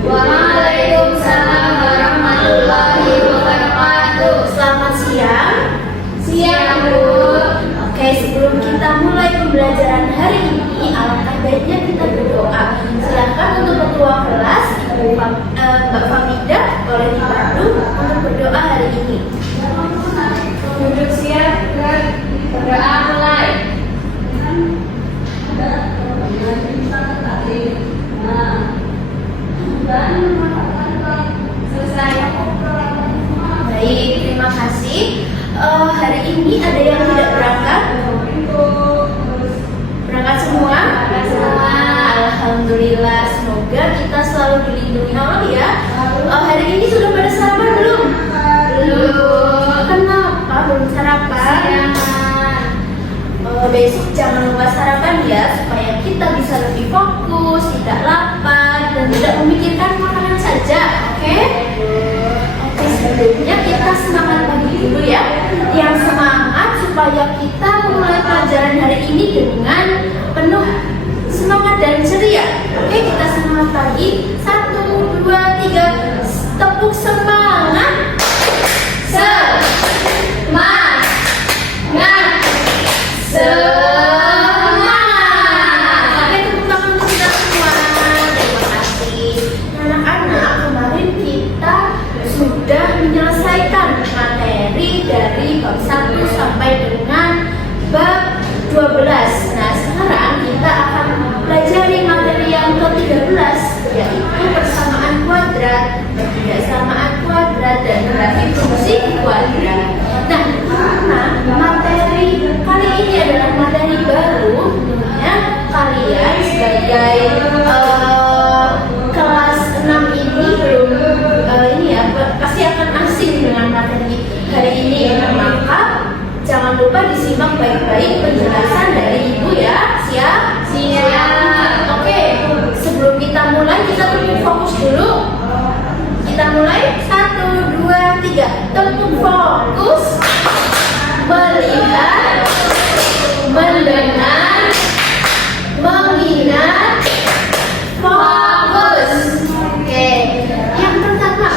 Waalaikumsalam warahmatullahi wabarakatuh. Selamat siang. Siang, Bu. Oke, sebelum kita mulai pembelajaran hari ini, alangkah baiknya kita berdoa. Silakan untuk ketua kelas, Mbak Famida, boleh dibantu untuk berdoa hari ini. Duduk siap, berdoa mulai. Selesai. Baik, terima kasih. Hari ini ada yang tidak berangkat? Berangkat semua? Alhamdulillah, semoga kita selalu dilindungi Allah ya. Hari ini sudah pada sarapan belum? Belum. Kenapa belum sarapan? Besok jangan lupa sarapan ya, supaya kita bisa lebih fokus, tidak lapar, dan tidak memikirkan makanan saja. Oke, sebelumnya kita semangat pagi dulu ya. Yang semangat supaya kita memulai pelajaran hari ini dengan penuh semangat dan ceria. Oke, kita semangat pagi. 1, 2, 3, tepuk semangat. Semangat. Oke, tepuk tangan untuk kita semua. Terima kasih. Anak-anak, kemarin kita sudah menyelesaikan materi dari bab 1 sampai dengan bab 12. Nah, sekarang kita akan pelajari materi yang ke-13, yaitu persamaan kuadrat, ketidaksamaan kuadrat, dan grafik fungsi kuadrat. Nah, karena materi kali ini adalah materi baru, tentunya kalian sebagai kelas 6 ini belum pasti akan asing dengan materi hari ini. Maka jangan lupa disimak baik-baik penjelasan dari Ibu ya. Siap? Oke, sebelum kita mulai, kita tepuk fokus dulu. Kita mulai. 1, 2, 3. Tepuk fokus. Melihat, mendengar, mengingat, fokus. Oke, yang pertama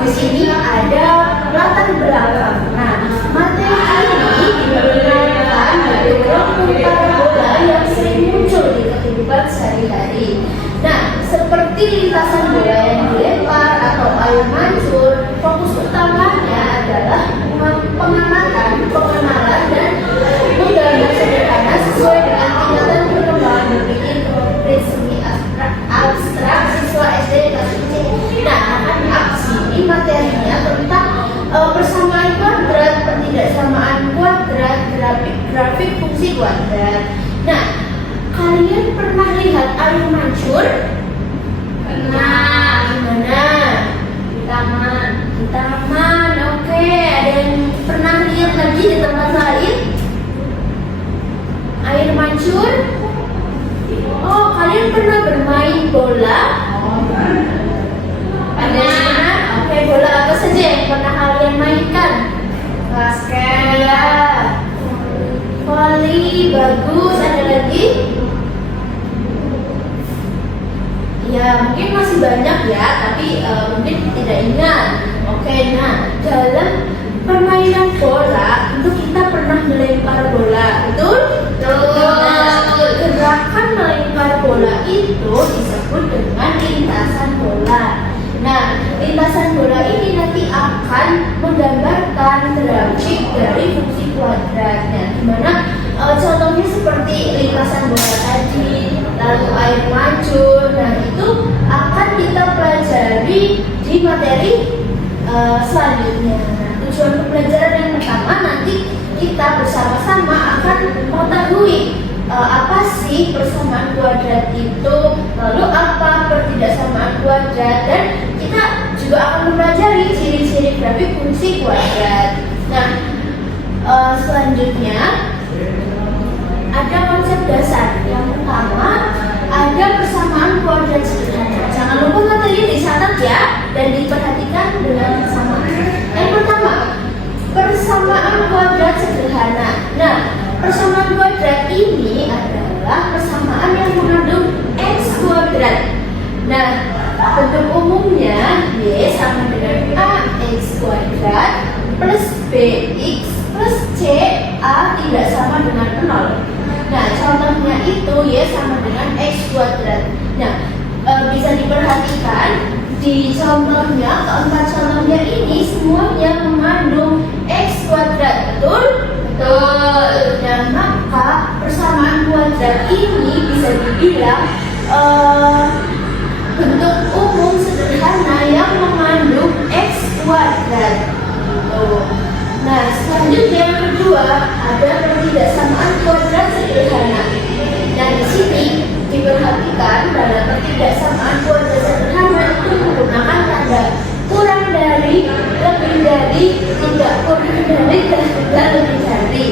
di sini ada latar belakang. Nah, materi ini diperkenalkan dari kelompok parabola yang sering muncul di kehidupan sehari-hari. Nah, seperti lintasan bola yang dilempar atau air mancur, fokus utamanya adalah pengamatan, pengenalan, dan menggambar sederhana sesuai dengan tingkatan perkembangan berpikir prinsip abstrak siswa SD kelas C. Nah, anak-anak, sini materinya tentang persamaan kuadrat, ketidaksamaan kuadrat, grafik fungsi kuadrat. Nah, kalian pernah lihat air mancur? Pernah. Gimana? Di taman. Di taman. Oke, ada yang pernah lihat lagi di tempat lain? Air mancur? Oh, kalian pernah bermain bola? Pernah. Oke, bola apa saja yang pernah kalian mainkan? Basket. Ya, volley, bagus. Ada lagi? Ya, mungkin masih banyak ya, tapi mungkin tidak ingat. Oke, nah, dalam permainan bola itu kita pernah melempar bola, betul? Nah, gerakan melempar bola itu disebut dengan lintasan bola. Nah, lintasan bola ini nanti akan menggambarkan grafik dari fungsi kuadratnya. Dimana contohnya seperti lintasan bola tadi, lalu air mancur. Nah, itu akan kita pelajari di materi selanjutnya. Nah, tujuan pembelajaran yang pertama, nanti kita bersama-sama akan mengetahui apa sih persamaan kuadrat itu, lalu apa ketidaksamaan kuadrat, dan kita juga akan mempelajari ciri-ciri grafik fungsi kuadrat. Nah, selanjutnya ada konsep dasar. Yang pertama ada persamaan kuadrat sederhana. Jangan lupa materinya dicatat ya dan diperhatikan dengan sama. Yang pertama, persamaan kuadrat sederhana. Nah, persamaan kuadrat ini adalah persamaan yang mengandung x kuadrat. Nah, itu Y sama dengan X kuadrat. Nah, bisa diperhatikan di contohnya, keempat contohnya ini semuanya mengandung X kuadrat, betul? Betul. Nah, maka persamaan kuadrat ini bisa dibilang bentuk umum sederhana yang mengandung X kuadrat. Nah, selanjutnya yang kedua ada pertidaksamaan kuadrat sederhana. Nah, di sini diperhatikan pada pertidaksamaan kuadrat sederhana itu menggunakan tanda kurang dari, lebih dari, tidak kurang dari, dan lebih dari.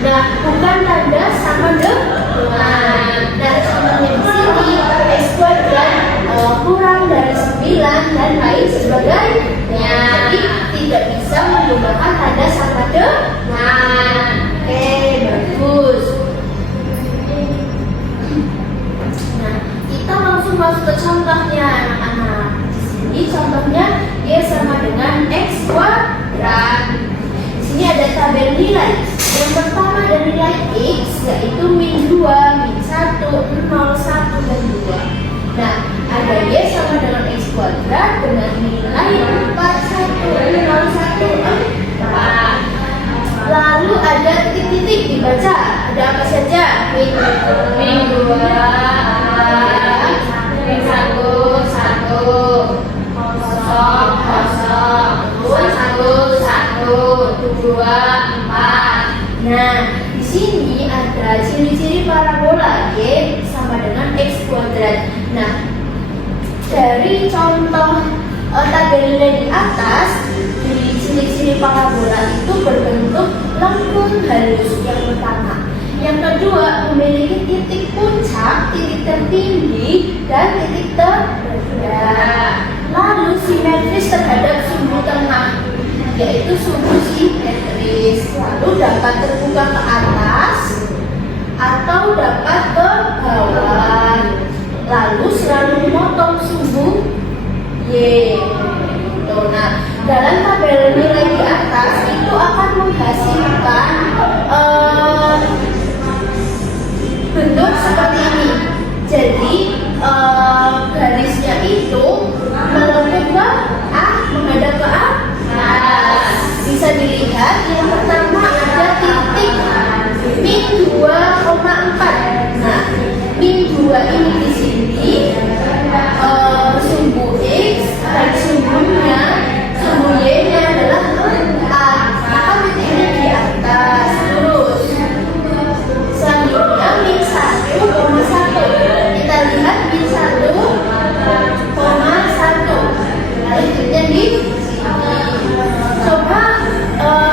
Nah, bukan tanda sama dengan. Nah, contohnya di sini X kuadrat kurang dari 9 dan lain sebagainya. Jadi tidak bisa menggunakan tanda sama dengan. Oke, bagus. Nah, kita langsung masuk ke contohnya anak-anak. Di sini contohnya Y sama dengan X kuadrat. Di sini ada tabel nilai. Yang pertama ada nilai X, yaitu min 2, min 1, 0, 1, dan 2. Nah, ada Y sama dengan X kuadrat dengan nilai 4, 1, 0, 1, 4. Lalu ada titik-titik dibaca. Ada apa saja? Min 2, min 1, 1, 0, 1, 2, 4. Nah, di sini ada ciri-ciri parabola Y sama dengan X kuadrat. Nah, dari contoh tabel nilai di atas, di ciri-ciri parabola itu berbentuk lengkung halus yang pertama. Yang kedua, memiliki titik puncak, titik tertinggi, dan titik terendah. Lalu simetris terhadap sumbu tengah, yaitu sumbu simetris. Lalu dapat terbuka ke atas atau dapat ke bawah. Lalu selalu memotong sumbu Y. Nah, dalam tabel nilai di atas itu akan menghasilkan bentuk seperti ini. Jadi garisnya itu melengkung ke menghadap ke atas. Bisa dilihat yang pertama ada titik min 2,4. Nah, min 2 ini di sini sumbu X dan sumbunya, sumbu Y-nya adalah 4. Maka titiknya di atas. Terus selanjutnya min 1,1. Kita lihat min 1,1. Selanjutnya di sini. Coba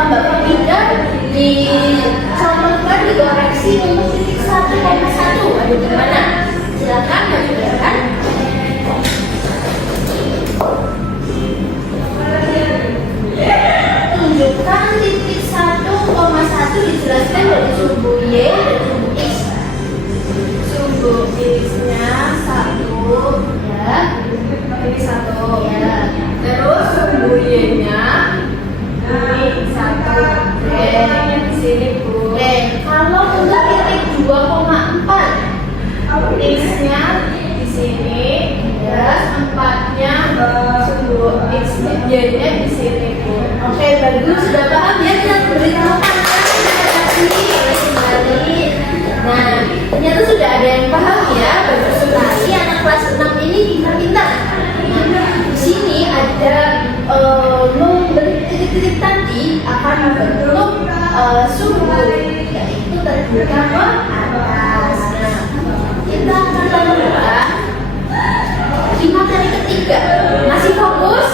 Bapak Bidan dicontohkan, dikoreksi untuk titik 1,1. Ada di mana? Silakan Bapak. Tunjukkan titik 1,1 dijelaskan dari sumbu Y dan sumbu X. Sumbu X-nya 1 ya, ini 1 ya. Terus sumbu Y-nya ini 1. Di sini Bu. Kalau untuk titik 2,4, X-nya di sini, ya, 4-nya sumbu X-nya, Y-nya di sini Bu. Oke, bagus, sudah paham ya? Kita beritahukan kembali. Nah, ternyata sudah ada yang paham ya. Bagus sekali, anak kelas 6 ini pintar-pintar. Nah, di sini ada titik-titik tadi akan membentuk sumbu, yaitu terbuka ke atas. Nah, kita akan lanjutkan di materi ketiga. Masih fokus?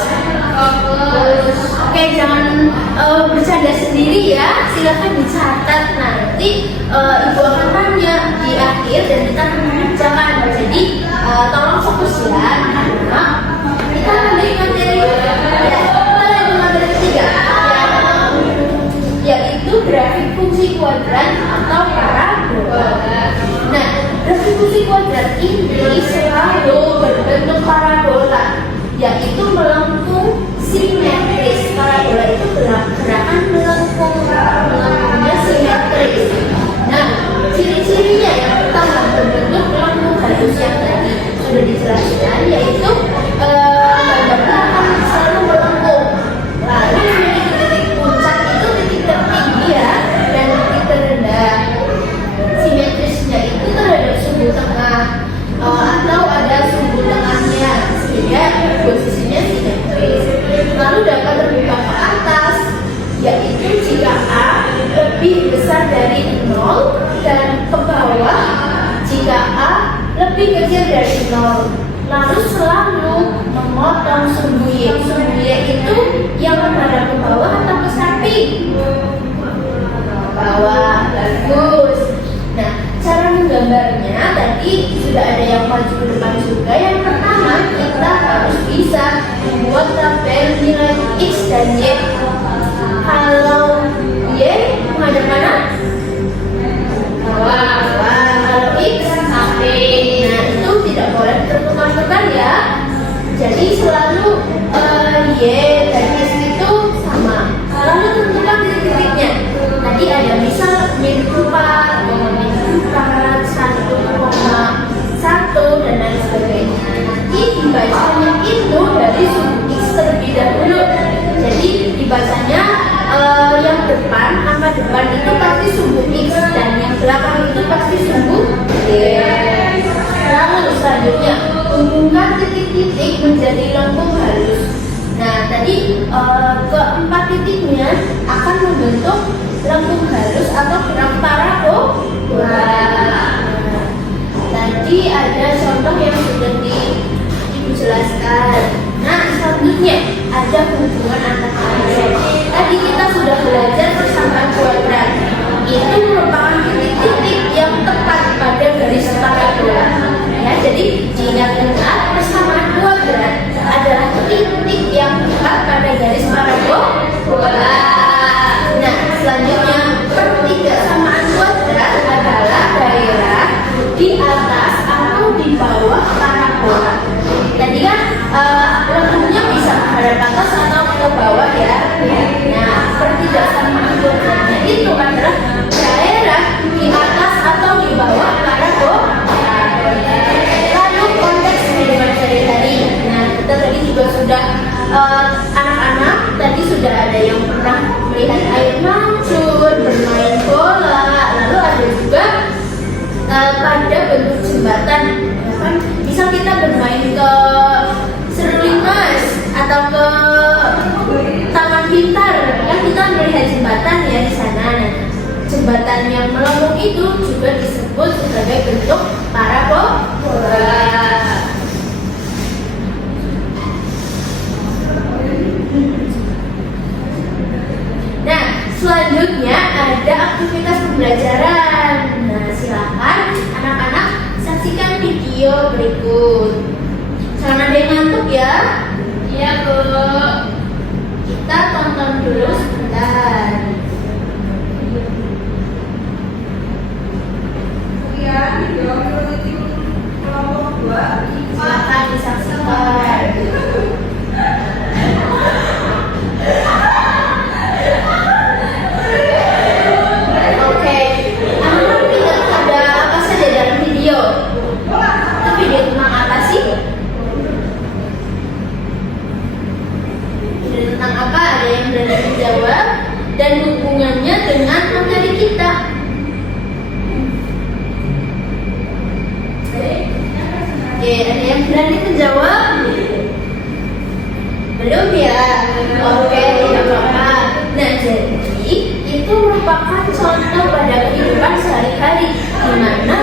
Fokus. Oke, jangan bercanda sendiri ya. Silakan dicatat, nanti ibu akan tanya di akhir dan kita akan mengerjakan. Jadi tolong fokus ya anak-anak. Kita lanjut materi materi ketiga, yaitu grafik fungsi kuadrat atau parabola. Nah, grafik fungsi kuadrat ini selalu berbentuk parabola, yaitu melengkung simetris. Parabola itu gerakan melengkungnya simetris. Nah, ciri-cirinya jika A lebih kecil dari 0, lalu selalu memotong sumbu Y. Sumbu Y itu yang menghadap ke bawah atau ke samping? Bawah. Bagus. Nah, cara menggambarnya tadi sudah ada yang maju ke depan juga. Yang pertama, kita harus bisa membuat tabel nilai X dan Y. Kalau Y menghadap mana? Bawah. Kalau X samping. Nah, itu tidak boleh tertukar-tukar ya. Jadi selalu Y dan X itu sama. Lalu tentukan titik-titiknya. Tadi ada misal min 4, min 4, 1,1 dan lain sebagainya. Nanti dibacanya itu dari sumbu X terlebih dahulu. Jadi dibacanya yang depan, angka depan itu pasti sumbu X dan yang belakang itu pasti sumbu Y. Lalu selanjutnya hubungkan titik-titik menjadi lengkung halus. Nah, tadi keempat titiknya akan membentuk lengkung halus atau gerak parabola. Tadi ada contoh yang sudah Ibu jelaskan. Nah, selanjutnya ada hubungan antar angka. Tadi kita sudah belajar persamaan kuadrat. Itu merupakan titik-titik yang tepat pada garis parabola. Ya, jadi diingat-ingat persamaan kuadrat adalah titik yang tepat pada garis parabola. Nah, selanjutnya pertigasamaan kuadrat adalah daerah di atas atau di bawah parabola. Tadi kan lengkungnya bisa menghadap atas atau ke bawah ya. Nah, pertigasamaan kuadratnya itu adalah daerah di atas atau di bawah parabola. Lalu konteks dengan tadi. Nah, kita tadi juga sudah anak-anak tadi sudah ada yang pernah melihat air mancur, bermain bola, lalu ada juga pada bentuk jembatan. Kan misal kita bermain ke Serulimas atau ke Taman Pintar, kan kita melihat jembatan ya di sana. Nah, jembatan yang melengkung itu juga disebut sebagai bentuk parabola. Nah, selanjutnya ada aktivitas pembelajaran. Nah, silakan anak-anak saksikan video berikut. Jangan ada yang ngantuk ya. Iya, Bu. Kita tonton dulu sebentar. Silakan disaksikan. Oke, anak-anak lihat ada apa saja dalam video? Itu video tentang apa sih? Video tentang apa? Ada yang berani menjawab dan hubungannya dengan materi kita. Oke, ada yang berani menjawab? Belum ya? Oke, tidak apa-apa. Nah, jadi itu merupakan contoh pada kehidupan sehari-hari di mana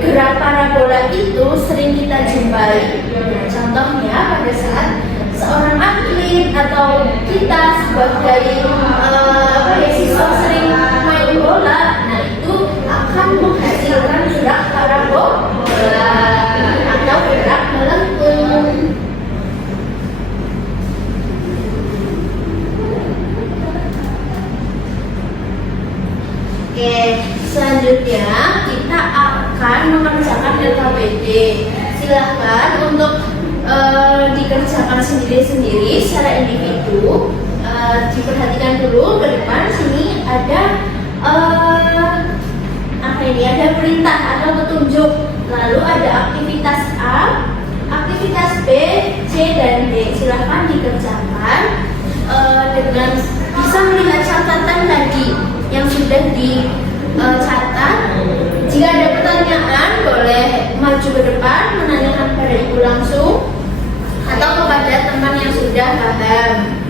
gerak parabola itu sering kita jumpai. Nah, contohnya pada saat seorang atlet atau kita sebagai siswa sering main bola, nah itu akan menghasilkan gerak parabola atau gerak melengkung. Oke, selanjutnya kita akan mengerjakan LKPD. Silahkan untuk dikerjakan sendiri-sendiri secara individu. Diperhatikan dulu ke depan sini ada ada perintah atau petunjuk. Lalu ada aktivitas A, aktivitas B, C dan D. Silahkan dikerjakan dengan bisa melihat catatan tadi yang sudah dicatat. Jika ada pertanyaan boleh maju ke depan menanyakan pada ibu langsung atau kepada teman yang sudah paham.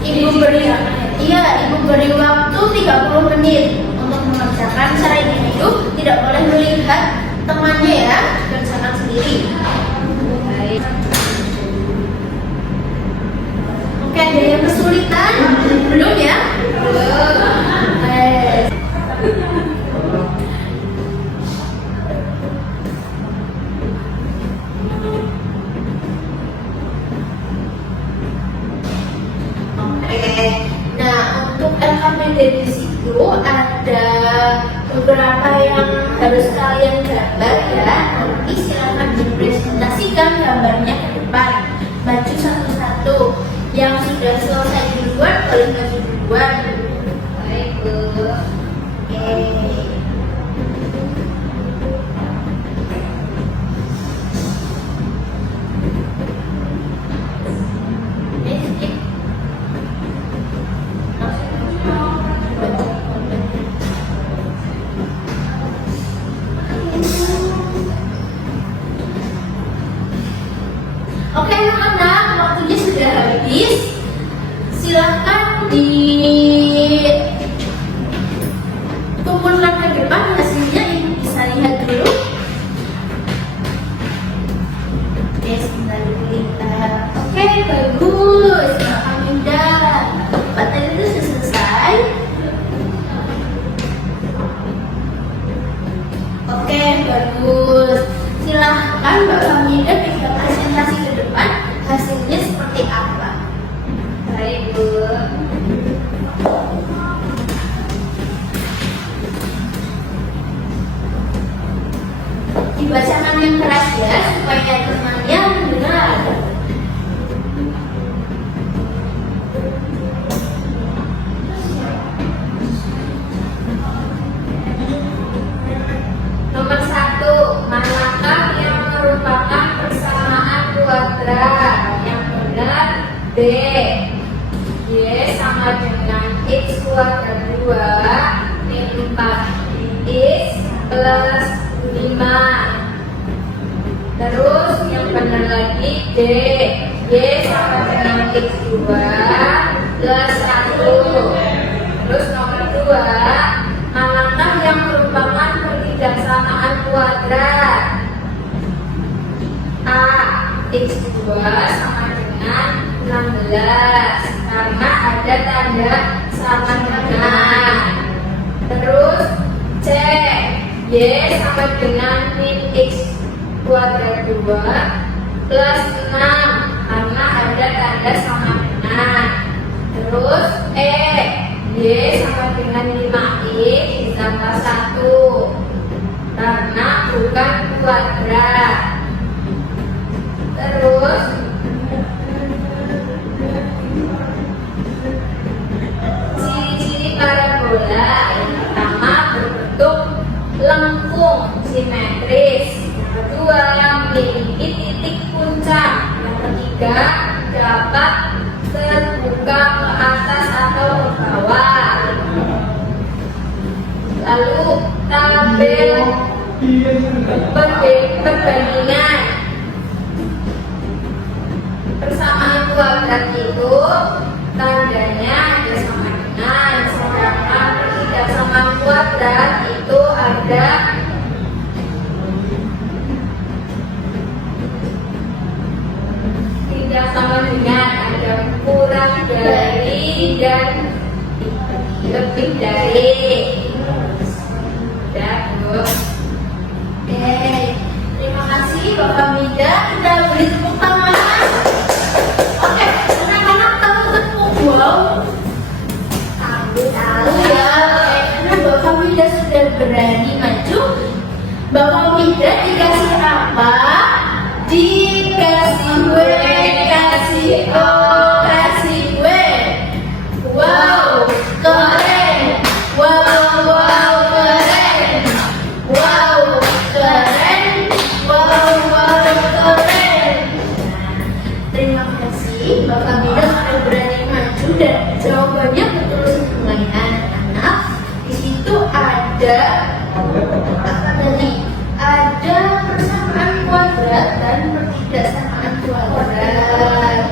Ibu beri waktu 30 menit untuk mengerjakan secara semuanya ya, kerjakan sendiri. Baik. Oke, ada yang kesulitan? Belum ya? Belum. Baik. Oke, nah untuk LKPD di situ ada beberapa yang harus kalian gambar ya. Nanti silakan dipresentasikan gambarnya ke depan. Maju satu-satu. Yang sudah selesai duluan boleh maju duluan. Baik, Bu. Oke. Oke anak-anak, waktunya sudah habis. Silahkan dikumpulkan ke depan hasilnya, ibu bisa lihat dulu. Oke, sebentar dulu lihat. Oke, bagus. Alhamdulillah. Materi itu sudah selesai. Oke, bagus. Silahkan Mbak Hamidah bisa presentasi ke depan hasilnya seperti apa. Baik, Bu. Dibacakan yang keras ya supaya temannya mendengar. Nomor 1, manakah yang merupakan persamaan kuadrat? Yang benar B. Y sama dengan X kuadrat 2 min 4X plus 5. Terus yang benar lagi D. Y sama dengan X2 plus 1. Terus nomor 2, manakah yang merupakan pertidaksamaan kuadrat? A. X2 sama dengan 16 karena ada tanda sama dengan. Terus C. Y sama dengan min X kuadrat 2 plus 6 karena ada tanda sama dengan. Terus E. Y sama dengan 5X ditambah 1 karena bukan kuadrat. Terus ciri-ciri parabola yang pertama berbentuk lengkung simetris. Yang kedua memiliki titik puncak. Yang ketiga dapat terbuka ke atas atau ke bawah. Lalu tabel perbandingan persamaan kuadrat itu tandanya ada sama dengan, sedangkan pertidaksamaan kuadrat itu ada tidak sama dengan, ada kurang dari dan lebih dari. Udah, Bu. Oke, terima kasih Bapak Mida. Kita beri tepuk tangan. Oke, anak-anak tahu tepuk wow. Tahu ya. Karena Bapak Mida sudah berani maju. Bapak Mida dikasih apa? Dikasih W, kasih O, kasih W. Wow, keren. Wow, wow, keren. Wow, keren. Wow, wow, keren. Terima kasih Bapak Mida sudah berani maju dan jawabannya betul semuanya anak-anak. Di situ ada apa tadi? Ada persamaan kuadrat dan pertidaksamaan kuadrat.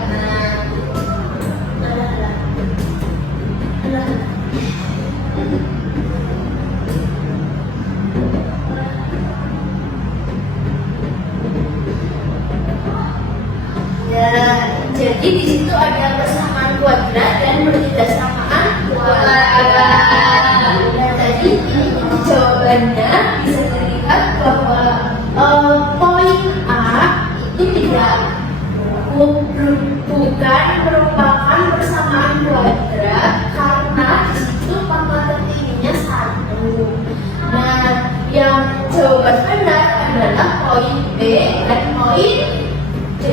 Jadi di situ ada persamaan kuadrat dan ketidaksamaan kuadrat. Nah, jadi ini jawabannya bisa dilihat bahwa poin A itu bukan merupakan persamaan kuadrat karena di situ pangkat tertingginya 1. Nah, yang jawaban benar adalah poin B dan poin D.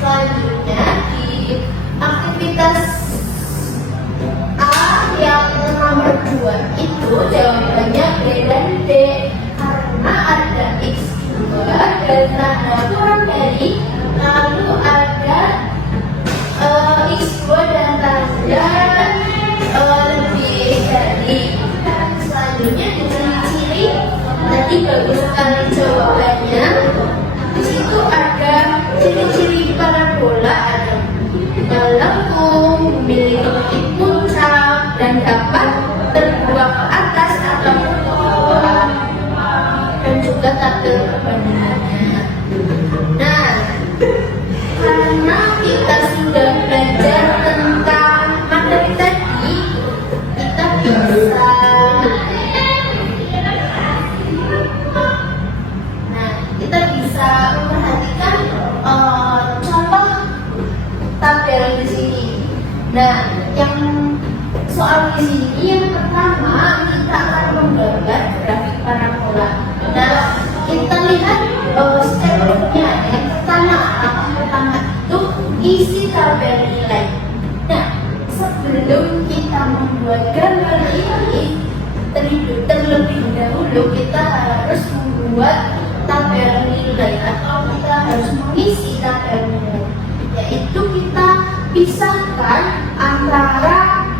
Selanjutnya di aktivitas A yang nomor 2 itu jawabannya B dan D karena ada X2 dan tanda kurang dari, lalu ada X2 dan tanda lebih dari. Selanjutnya di ciri-ciri tadi bagus sekali jawabannya. Di situ ada ciri-ciri parabola, ada lengkung, memiliki titik puncak, dan dapat terbuang ke atas atau ke bawah, dan juga tabel perbandingannya. Nah, karena kita sudah belajar tentang materi tadi, kita bisa memperhatikan contoh tabel di sini. Nah, yang soal di sini yang pertama kita akan menggambar grafik parabola. Nah, kita lihat step-nya. Yang pertama itu isi tabel nilai. Nah, sebelum kita membuat gambar ini, terlebih dahulu kita harus membuat tabel nilai atau kita harus mengisi tabel nilai, yaitu kita pisahkan antara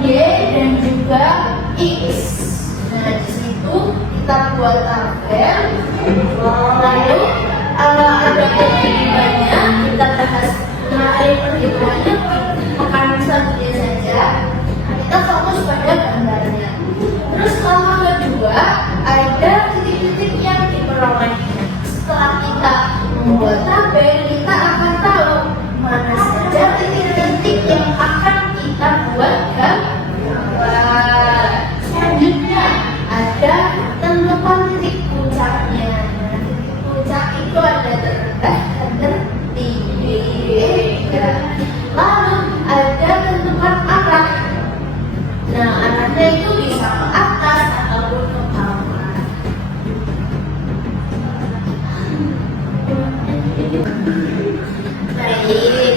Y dan juga X. Nah, di situ kita buat tabel, lalu ada perhitungannya, kita bahas mengenai perhitungannya pekan selanjutnya saja. Kita fokus pada gambarnya. Terus langkah kedua ada titik-titik yang diperoleh. Setelah kita membuat tabel, kita akan tahu mana saja titik-titik yang akan kita buat gambar. Selanjutnya ada tentukan titik puncaknya. Titik puncak itu ada terendah dan tertinggi. Lalu ada tentukan arah. Nah, arahnya itu bisa ke atas ataupun ke bawah. Baik.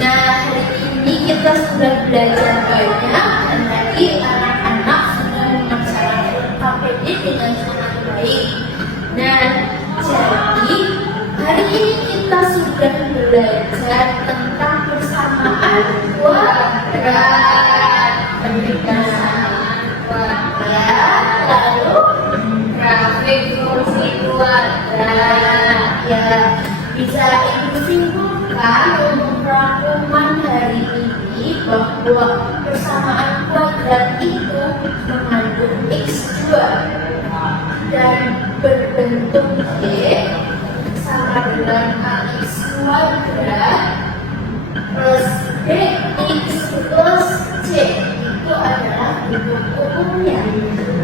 Nah, hari ini kita sudah belajar banyak dan tadi anak-anak sudah melaksanakan KPD dengan sangat baik. Nah, jadi hari ini kita sudah belajar tentang persamaan kuadrat. Lalu grafik fungsi kuadrat. Ya, bisa ibu simpulkan untuk rangkuman hari ini bahwa persamaan kuadrat itu mengandung X2 dan berbentuk Y sama dengan AX kuadrat plus BX plus C. Itu adalah bentuk umumnya.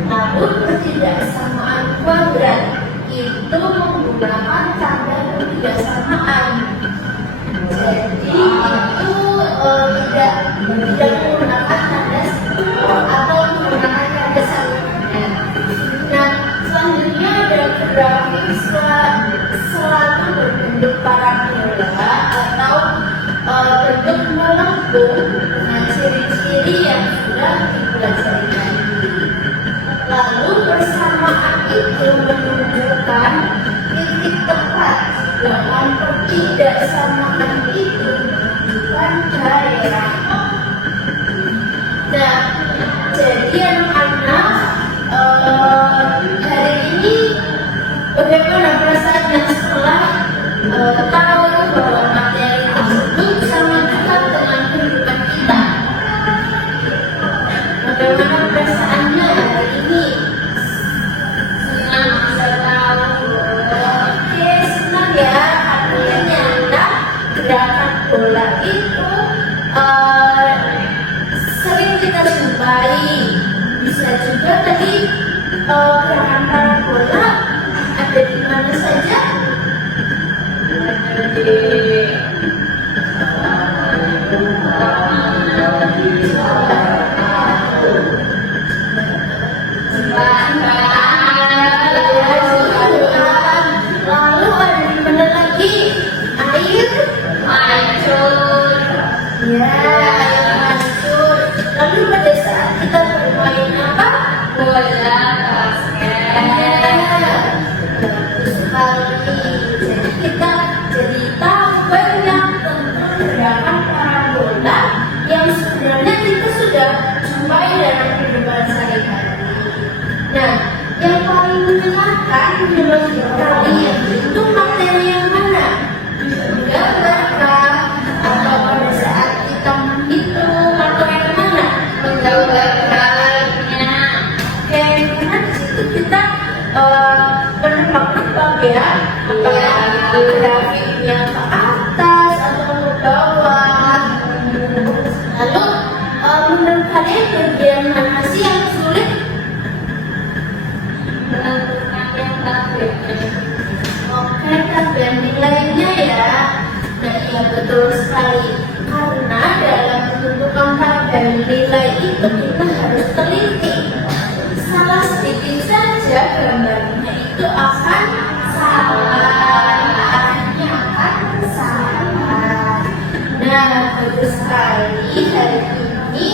Lalu ketidaksamaan kuadrat itu menggunakan tanda ketidaksamaan. Jadi itu tidak menggunakan tanda atau menggunakan tanda satunya. Nah, selanjutnya ada grafik selalu berbentuk parabola atau bentuk melengkung dengan ciri-ciri yang sudah dipelajari tadi. Lalu persamaan itu menunjukkan titik tepat, sedangkan ketidaksamaan itu menunjukkan daerah. Nah, jadi anak-anak hari ini bagaimana perasaannya setelah tahu bahwa materi tersebut sangat dekat dengan kehidupan kita? Bagaimana perasaannya hari ini? Senang bisa tahu. Oke, senang ya, karena baik. Bisa juga tadi gerakan parabola ada di mana saja? Ada di Lalu ada di mana lagi? Air hancur. ya, air mancur. Lalu pada saat kita bermain apa? Bola basket. Bagus sekali. Jadi kita jadi tahu banyak tentang gerakan parabola yang sebenarnya kita sudah jumpai dalam kehidupan sehari-hari. Nah, yang paling menyenangkan menurut kalian itu materi yang mana? Menggambarkah atau pada saat kita menghitung atau yang mana? Menggambarkannya. Oke, karena di situ kita menebak-nebak ya, apakah grafiknya ke atas atau ke bawah. Lalu menurut kalian bagian mana sih yang sulit? Menentukan yang tablet. Oke, tabel nilainya ya. Nah, iya betul sekali. Karena dalam menentukan tabel nilai itu kita harus teliti. Salah sedikit saja gambarnya itu akan salah. Arahnya akan salah. Nah, bagus sekali hari ini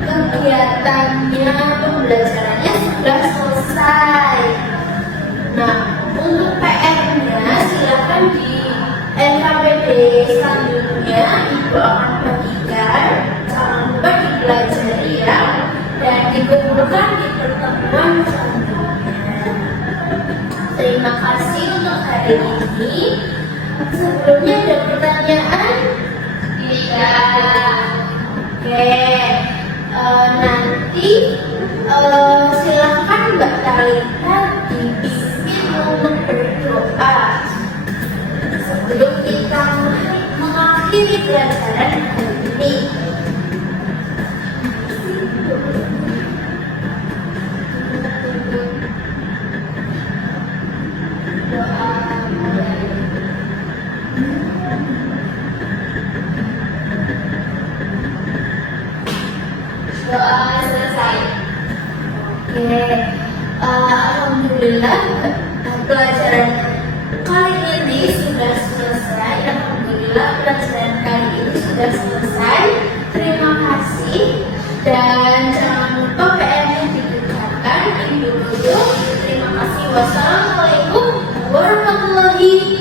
kegiatannya pembelajarannya sudah selesai. Nah, untuk PR-nya silakan di LKPD selanjutnya Ibu akan bagikan. Jangan lupa dipelajari ya, dan dikumpulkan di pertemuan selanjutnya. Terima kasih untuk hari ini. Sebelumnya ada pertanyaan? Tidak. Oke, nanti silakan Mbak Talita dipimpin untuk berdoa sebelum kita mengakhiri pelajaran hari ini. Doa selesai. Oke, alhamdulillah pelajaran kali ini sudah selesai. Alhamdulillah pelajaran kali ini sudah selesai. Terima kasih dan jangan lupa PR-nya dikerjakan Ibu Guru. Terima kasih. Wassalamualaikum warahmatullahi